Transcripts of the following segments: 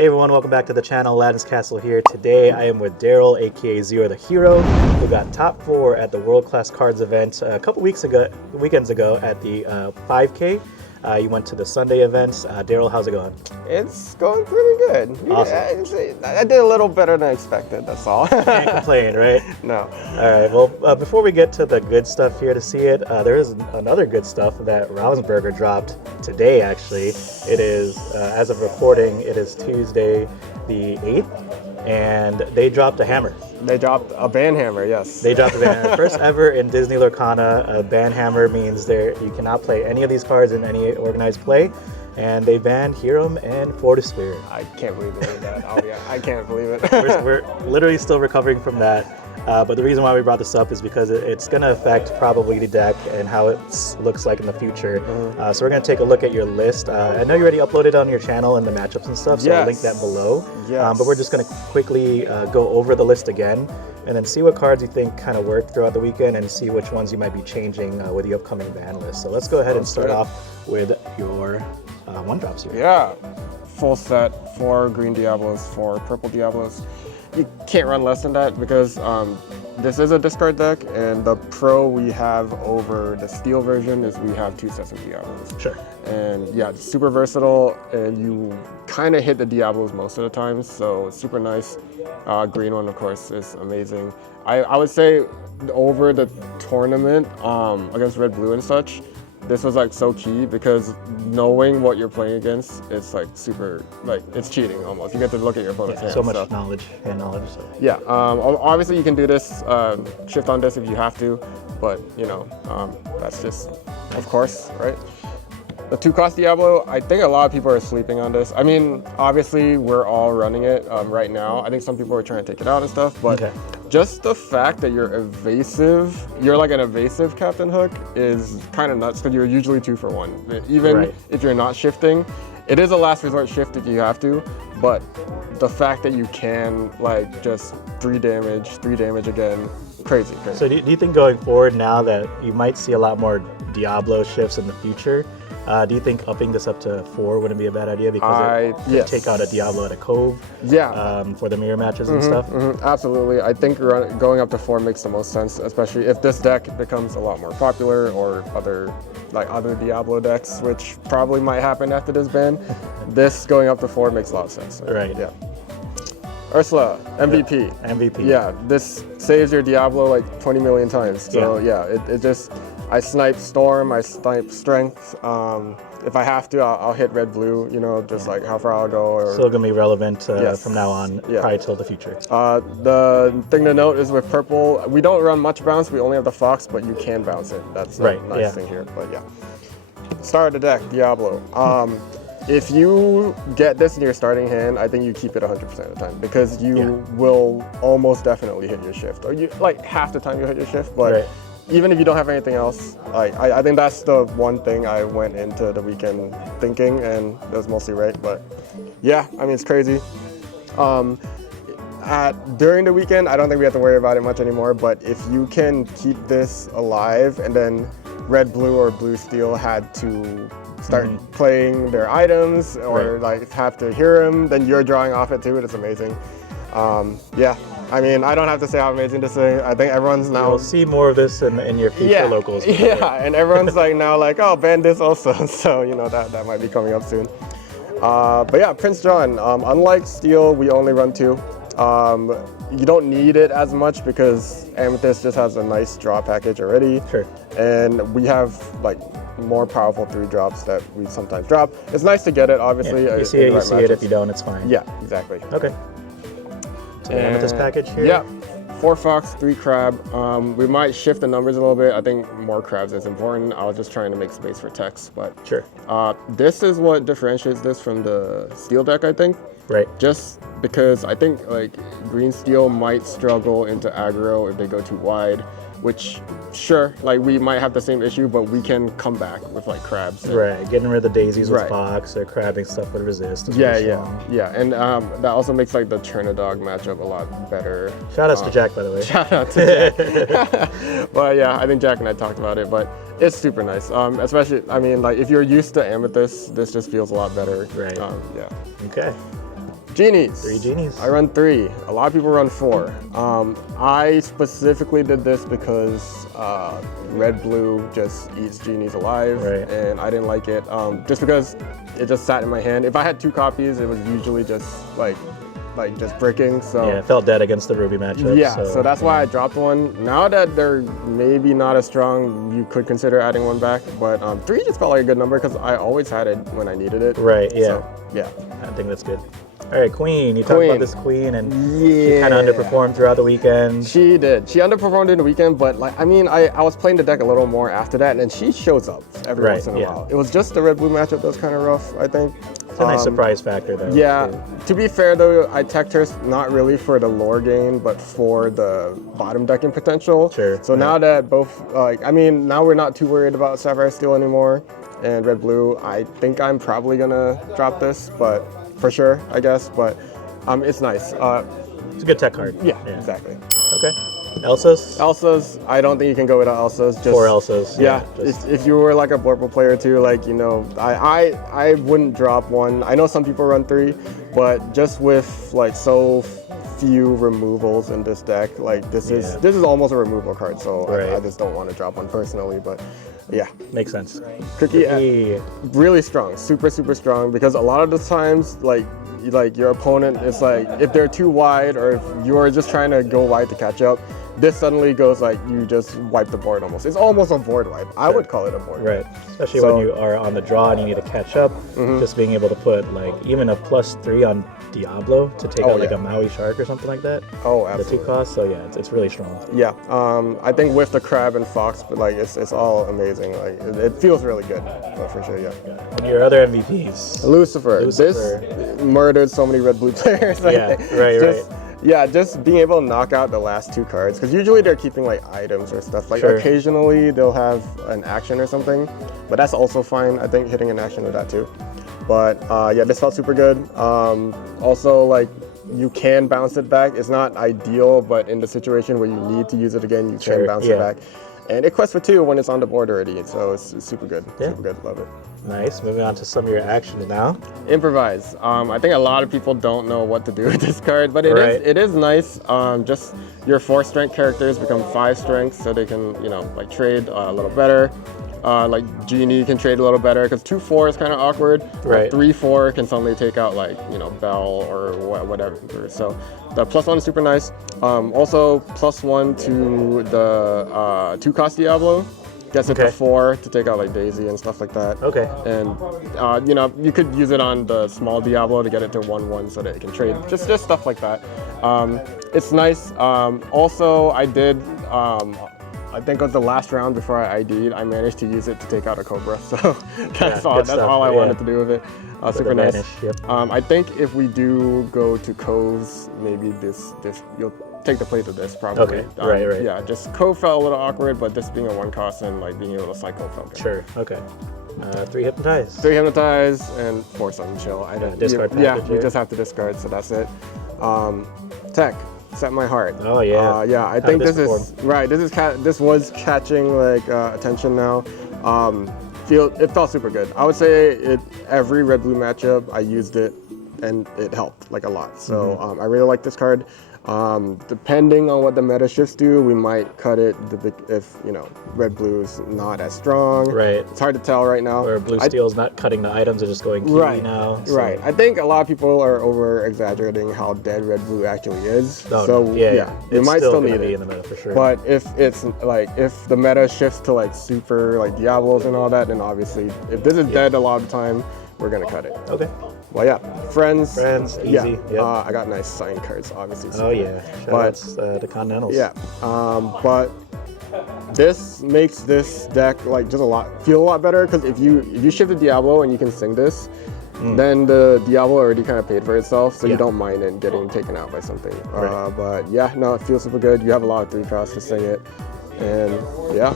Hey everyone, welcome back to the channel. Aladdin's Castle here. Today I am with Daryl, aka ZeroTheHero, who got top 4 at the World Class Cards event a couple weekends ago at the 5K. You went to the Sunday events. Daryl, how's it going? It's going pretty good. Awesome. I did a little better than expected, that's all. Can't complain, right? No. Alright, well, before we get to the good stuff here to see it, there is another good stuff that Ravensburger dropped today, actually. It is, as of recording, it is Tuesday the 8th, and they dropped a hammer. They dropped a ban hammer, yes. They dropped a ban hammer. First ever in Disney Lorcana, a ban hammer means you cannot play any of these cards in any organized play. And they banned Hiram and Fon Du Lac. I can't believe they did that. I can't believe it. we're literally still recovering from that. But the reason why we brought this up is because it's going to affect probably the deck and how it looks like in the future. So we're going to take a look at your list. I know you already uploaded on your channel and the matchups and stuff, so I'll link that below. Yes. But we're just going to quickly go over the list again and then see what cards you think kind of worked throughout the weekend and see which ones you might be changing with the upcoming ban list. So let's go ahead and start off with your one drops here. Yeah, full set, 4 green Diablos, 4 purple Diablos. You can't run less than that because this is a discard deck, and the pro we have over the steel version is we have 2 sets of Diablos. Sure. And yeah, it's super versatile, and you kind of hit the Diablos most of the time, so it's super nice. Green one, of course, is amazing. I would say over the tournament against red, blue, and such, this was like so key because knowing what you're playing against, it's like super, like it's cheating almost. You get to look at your opponent's hand. So much knowledge and knowledge. So. Yeah, obviously you can do this, shift on this if you have to, but you know, that's just, of course, right? The 2-cost Diablo, I think a lot of people are sleeping on this. I mean, obviously we're all running it right now. I think some people are trying to take it out and stuff, but just the fact that you're evasive, you're like an evasive Captain Hook is kind of nuts because you're usually 2 for 1. Even if you're not shifting, it is a last resort shift if you have to, but the fact that you can like just 3 damage again, crazy. So do you think going forward now that you might see a lot more Diablo shifts in the future, do you think upping this up to 4 wouldn't be a bad idea because it take out a Diablo at a Cove for the mirror matches and stuff? Absolutely. I think going up to 4 makes the most sense, especially if this deck becomes a lot more popular or other Diablo decks, which probably might happen after this ban. This going up to 4 makes a lot of sense. So, right. Yeah. Ursula, MVP. MVP. Yeah, this saves your Diablo like 20 million times. So yeah, it just, I snipe Storm, I snipe Strength. If I have to, I'll hit red, blue, you know, just like how far I'll go. Or, still gonna be relevant from now on, probably till the future. The thing to note is with purple, we don't run much bounce, we only have the Fox, but you can bounce it. That's a nice thing here, but yeah. Start of the deck, Diablo. If you get this in your starting hand, I think you keep it 100% of the time because you will almost definitely hit your shift. Or you like half the time you hit your shift, but even if you don't have anything else, I think that's the one thing I went into the weekend thinking, and it was mostly right. But yeah, I mean, it's crazy. During the weekend, I don't think we have to worry about it much anymore, but if you can keep this alive and then red, blue, or blue, steel had to start playing their items or like have to hear them, then you're drawing off it too. It's amazing. Yeah, I mean, I don't have to say how amazing this is. I think everyone's now... We'll see more of this in your future locals. Yeah, and everyone's like now like, oh, ban this also. So, you know, that might be coming up soon. But yeah, Prince John, unlike Steel, we only run 2. You don't need it as much because Amethyst just has a nice draw package already. Sure. And we have like more powerful 3 drops that we sometimes drop. It's nice to get it, obviously. Yeah, you see it, you see it. If you don't, it's fine. Yeah, exactly. Okay. So the Amethyst package here? Yeah. 4 Fox, 3 Crab. We might shift the numbers a little bit. I think more crabs is important. I was just trying to make space for text, but sure. This is what differentiates this from the Steel deck, I think. Right. Just because I think like green Steel might struggle into aggro if they go too wide, which sure, like we might have the same issue, but we can come back with like crabs. Right, getting rid of the daisies with Fox or crabbing stuff with resist. Yeah, and that also makes like the Chernodog matchup a lot better. Shout outs to Jack, by the way. Shout out to Jack. But yeah, I think Jack and I talked about it, but it's super nice. Especially, I mean, like if you're used to Amethyst, this just feels a lot better. Right. Yeah. Okay. Genies. 3 genies. I run 3. A lot of people run 4. I specifically did this because red blue just eats genies alive, Right. and I didn't like it. Just because it just sat in my hand. If I had 2 copies, it was usually just like just bricking. So Yeah, it felt dead against the Ruby matchup. yeah, so that's why I dropped 1. Now that they're maybe not as strong, you could consider adding 1 back. But 3 just felt like a good number because I always had it when I needed it. Right, yeah. So, yeah. I think that's good. All right, Queen. You talked Queen. about this Queen, and she kind of underperformed throughout the weekend. She did. She underperformed in the weekend, but like I mean, I was playing the deck a little more after that, and she shows up every Right, once in a yeah. while. It was just the red-blue matchup that was kind of rough, I think. It's a nice surprise factor, though. Yeah. too. To be fair, though, I teched her not really for the lore gain, but for the bottom decking potential. Sure, So now that both, I mean, now we're not too worried about Sapphire Steel anymore, and red-blue. I think I'm probably gonna drop this, but for sure, I guess. But it's nice. It's a good tech card. Yeah, exactly. Okay. Elsas? Elsa's, I don't think you can go without Elsa's. Just 4 Elsas. Yeah, just- if you were like a Blurple player too, like, you know, I wouldn't drop 1. I know some people run 3, but just with like so few removals in this deck, like this is almost a removal card, so Right. I just don't want to drop 1 personally, but yeah. Makes sense. Cookie, Cookie. really strong, super strong, because a lot of the times, like your opponent is like, if they're too wide or if you're just trying to go wide to catch up, this suddenly goes like you just wipe the board almost. It's almost a board wipe. I would call it a board wipe. Right. Especially So- when you are on the draw and you need to catch up. Just being able to put like even a +3 on Diablo to take Oh, out like yeah. a Maui Shark or something like that. Oh, The 2 absolutely. costs. So yeah, it's really strong. Yeah, I think with the crab and fox, but like it's all amazing. Like it feels really good, for sure. Yeah. And your other MVPs. Lucifer. Lucifer. This murdered so many red blue players. Like, Yeah, right, just, Yeah, just being able to knock out the last 2 cards, because usually they're keeping like items or stuff. Like Sure. occasionally they'll have an action or something, but that's also fine. I think hitting an action with that too. But yeah, this felt super good. Also, like, you can bounce it back. It's not ideal, but in the situation where you need to use it again, you Sure, can bounce yeah. it back. And it quests for 2 when it's on the board already, so it's super good. Yeah. Super good, love it. Nice. Moving on to some of your actions now. Improvise. I think a lot of people don't know what to do with this card, but Right. it is nice. Just your 4 strength characters become 5 strength, so they can, you know, like trade a little better. Like Genie can trade a little better because 2/4 is kind of awkward. Right. 3/4 can suddenly take out like, you know, Bell or whatever. So the +1 is super nice. Also +1 to the 2-cost Diablo. Gets it Okay. to 4 to take out like Daisy and stuff like that. Okay. And you know, you could use it on the small Diablo to get it to 1/1 so that it can trade. Just stuff like that. It's nice. Also, I did. I think it was the last round before I ID'd, I managed to use it to take out a Cobra. So that's all. good That's stuff, all I yeah. wanted to do with it. Super the nice. vanish, yep. I think if we do go to Coves, maybe this you'll take the place of this probably. Okay, right. Yeah, just Cove felt a little awkward, but this being a 1 cost and like being able to cycle felt good. Sure. Okay. 3 Hypnotize. 3 Hypnotize and 4 Sudden Chill. I don't, discard yeah, package we here. just have to discard, so that's it. Tech, Set My Heart. Oh, yeah. Yeah, I How think did this this is right. This was catching like attention now. It felt super good. I would say every red blue matchup I used it, and it helped like a lot. So I really like this card. Depending on what the meta shifts do, we might cut it if, you know, red blue's not as strong. Right. It's hard to tell right now. Or blue steel's not cutting the items, they're just going key Right. now. so- Right. I think a lot of people are over exaggerating how dead red blue actually is. No, So no. Yeah. we It's might still gonna need be it. in the meta for sure. But if it's like, if the meta shifts to like super like Diablos and all that, then obviously if this is dead a lot of the time, we're gonna cut it. Okay. Well, yeah, friends. Friends, Yeah. easy, yep. I got nice signed cards, obviously. Oh yeah. But- Shoutouts to Continentals. Yeah. But this makes this deck like just feel a lot better, because if you shift to Diablo and you can sing this, then the Diablo already kind of paid for itself, so Yeah. you don't mind it getting taken out by something. Right. But yeah, no, it feels super good. You have a lot of 3-costs to sing it, and yeah.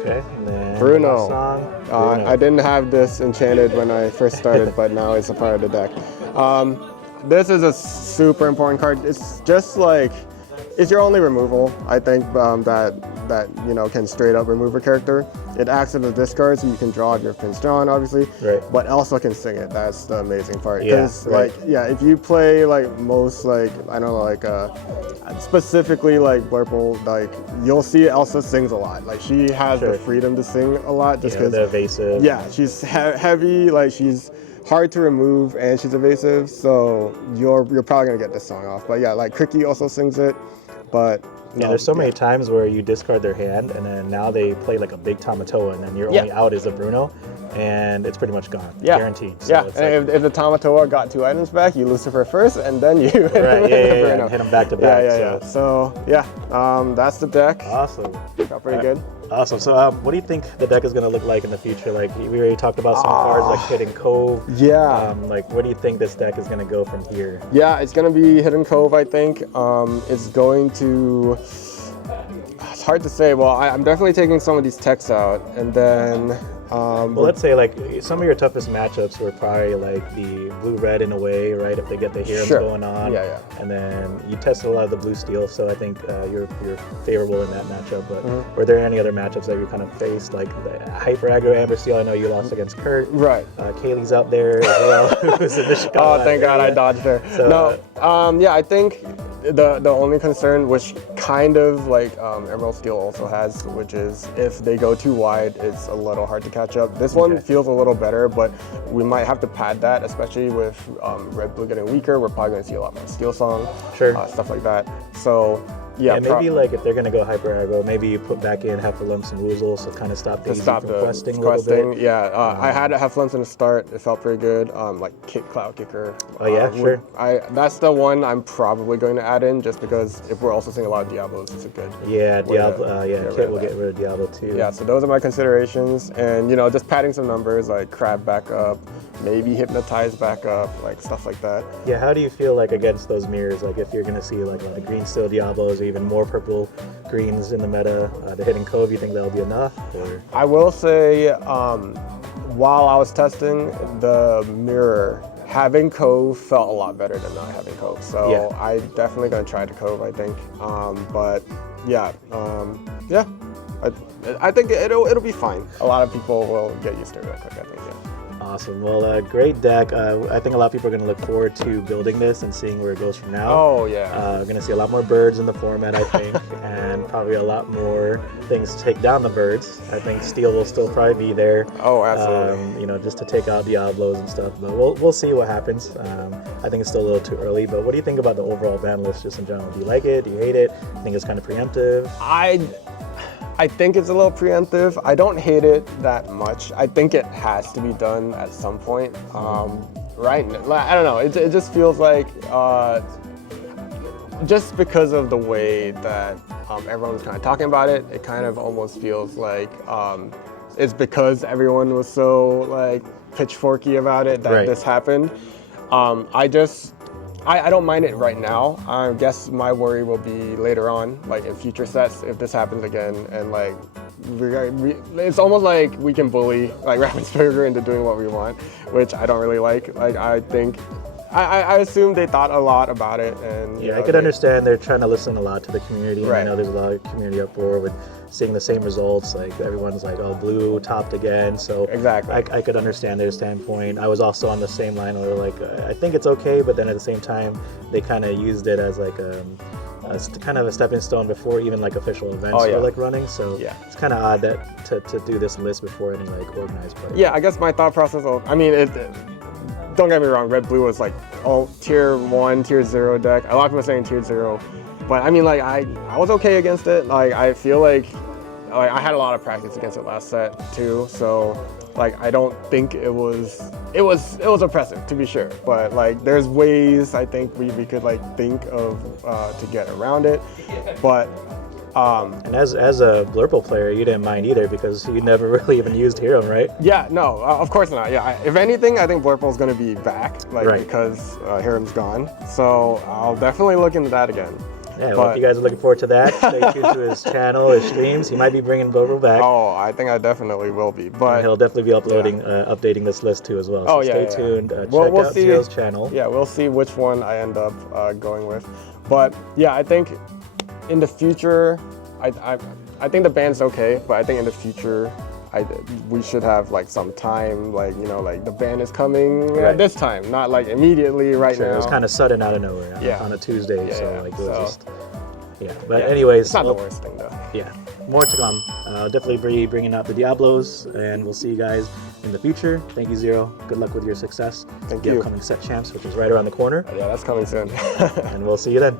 Okay. And then Bruno. last song. Bruno. I didn't have this enchanted when I first started, but now it's a part of the deck. This is a super important card. It's just like, it's your only removal, I think, that can straight up remove a character. It acts as a discard, so you can draw if your pin's drawn, obviously, Right. but also can sing it. That's the amazing part. Yeah, Because right. if you play most I don't know specifically Blurple, you'll see Elsa sings a lot. She has Sure. the freedom to sing a lot just because. The evasive. Yeah, she's heavy. She's hard to remove and she's evasive. So you're probably gonna get this song off. But yeah, Cricky also sings it. But Yeah, there's so many times where you discard their hand, and then now they play a big Tamatoa, and then your only out is a Bruno, and it's pretty much gone, guaranteed. So yeah, it's and if the Tamatoa got 2 items back, you Lucifer first, and then you hit right, Bruno. hit them back to back. Yeah. So that's the deck. Awesome. Got pretty good. Awesome. So, what do you think the deck is going to look like in the future? We already talked about some cards like Hidden Cove. Yeah. Where do you think this deck is going to go from here? Yeah, it's gonna be Hidden Cove, I think. It's going to. It's hard to say. Well, I'm definitely taking some of these techs out, and then. Well, let's say some of your toughest matchups were probably the blue-red in a way, right? If they get the heroes going on, and then you tested a lot of the blue-steel, so I think you're favorable in that matchup. But were there any other matchups that you kind of faced, like the Hyper Aggro Amber Steel? I know you lost against Kurt. Right. Kaylee's out there as well, who's in the Chicago. Oh, thank God I dodged her. So, no, I think the only concern, which kind of Emerald Steel also has, which is if they go too wide, it's a little hard to catch up. This one feels a little better, but we might have to pad that, especially with Red Blue getting weaker. We're probably going to see a lot more Steel Song, stuff like that. So yeah, maybe if they're gonna go hyper aggro, maybe you put back in Heffalumps and Woozle, so kind of stop Daisy from questing a little bit. Yeah, I had Heffalumps in the start. It felt pretty good. Cloud Kicker. Oh yeah, sure. That's the one I'm probably going to add in, just because if we're also seeing a lot of Diablos, it's a good. Yeah, Diablo. Kit will get rid of Diablo too. Yeah, so those are my considerations, and just padding some numbers like Crab back up, maybe Hypnotize back up, stuff like that. Yeah, how do you feel against those mirrors? If you're gonna see a lot of green steel Diablos, or even more purple greens in the meta, the Hidden Cove, you think that'll be enough? Or? I will say, while I was testing the mirror, having Cove felt a lot better than not having Cove. So I definitely gonna try to Cove, I think. I think it'll be fine. A lot of people will get used to it real quick, I think. Yeah. Awesome. Well, great deck. I think a lot of people are going to look forward to building this and seeing where it goes from now. Oh, yeah. We're going to see a lot more birds in the format, I think, and probably a lot more things to take down the birds. I think Steel will still probably be there. Oh, absolutely. Just to take out Diablos and stuff. But we'll see what happens. I think it's still a little too early. But what do you think about the overall ban list just in general? Do you like it? Do you hate it? I think it's kind of preemptive. I think it's a little preemptive. I don't hate it that much. I think it has to be done at some point. Right? I don't know. It just feels like just because of the way that everyone was kind of talking about it, it kind of almost feels like it's because everyone was so pitchforky about it that this happened. I don't mind it right now. I guess my worry will be later on, in future sets, if this happens again, and it's almost like we can bully Ravensburger into doing what we want, which I don't really like. I think, I assume they thought a lot about it, and I could understand they're trying to listen a lot to the community. And I know there's a lot of community uproar with seeing the same results. Everyone's oh, blue topped again. So exactly, I could understand their standpoint. I was also on the same line where I think it's okay, but then at the same time they kind of used it as kind of a stepping stone before even official events were running. So it's kind of odd that to do this list before any organized play. Yeah, I guess my thought process. Don't get me wrong, Red Blue was tier 1, tier 0 deck. A lot of people are saying tier 0. But I was okay against it. I feel I had a lot of practice against it last set too. So I don't think it was oppressive, to be sure. But there's ways I think we could think of to get around it. But and as a Blurple player, you didn't mind either because you never really even used Hero, right? Yeah, no, of course not. Yeah, if anything, I think Blurple's going to be back, because Harem's gone. So I'll definitely look into that again. Yeah, well, if you guys are looking forward to that, stay tuned to his channel, his streams. He might be bringing Blurple back. Oh, I think I definitely will be. But and he'll definitely be uploading, updating this list too as well. So stay tuned. Check out Zero's channel. Yeah, we'll see which one I end up going with. But yeah, I think in the future, I think the band's okay, but I think in the future, we should have like some time, like, you know, like the band is coming at this time, not like immediately right now. It was kind of sudden out of nowhere on a Tuesday, like it was just, But anyways, it's not the worst thing though. Yeah, more to come. Definitely be bringing out the Diablos, and we'll see you guys in the future. Thank you, Zero. Good luck with your success. Thank the you. upcoming set champs, which is right around the corner. Yeah, that's coming soon. And we'll see you then.